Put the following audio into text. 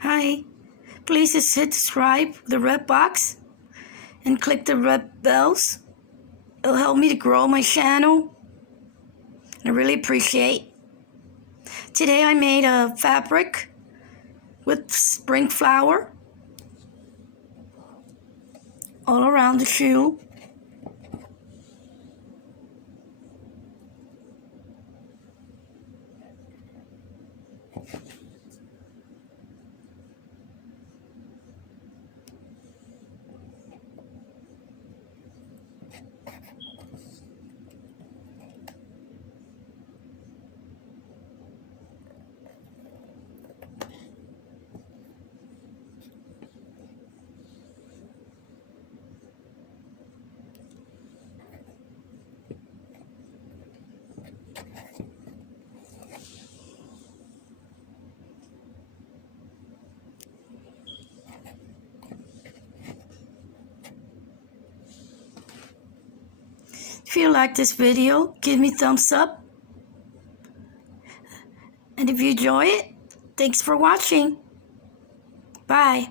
Hi, please just hit subscribe, the red box, and click the red bells. It'll help me to grow my channel. I really appreciate. Today I made a fabric with spring flower all around the shoe. If you like this video, give me a thumbs up. And if you enjoy it, thanks for watching. Bye.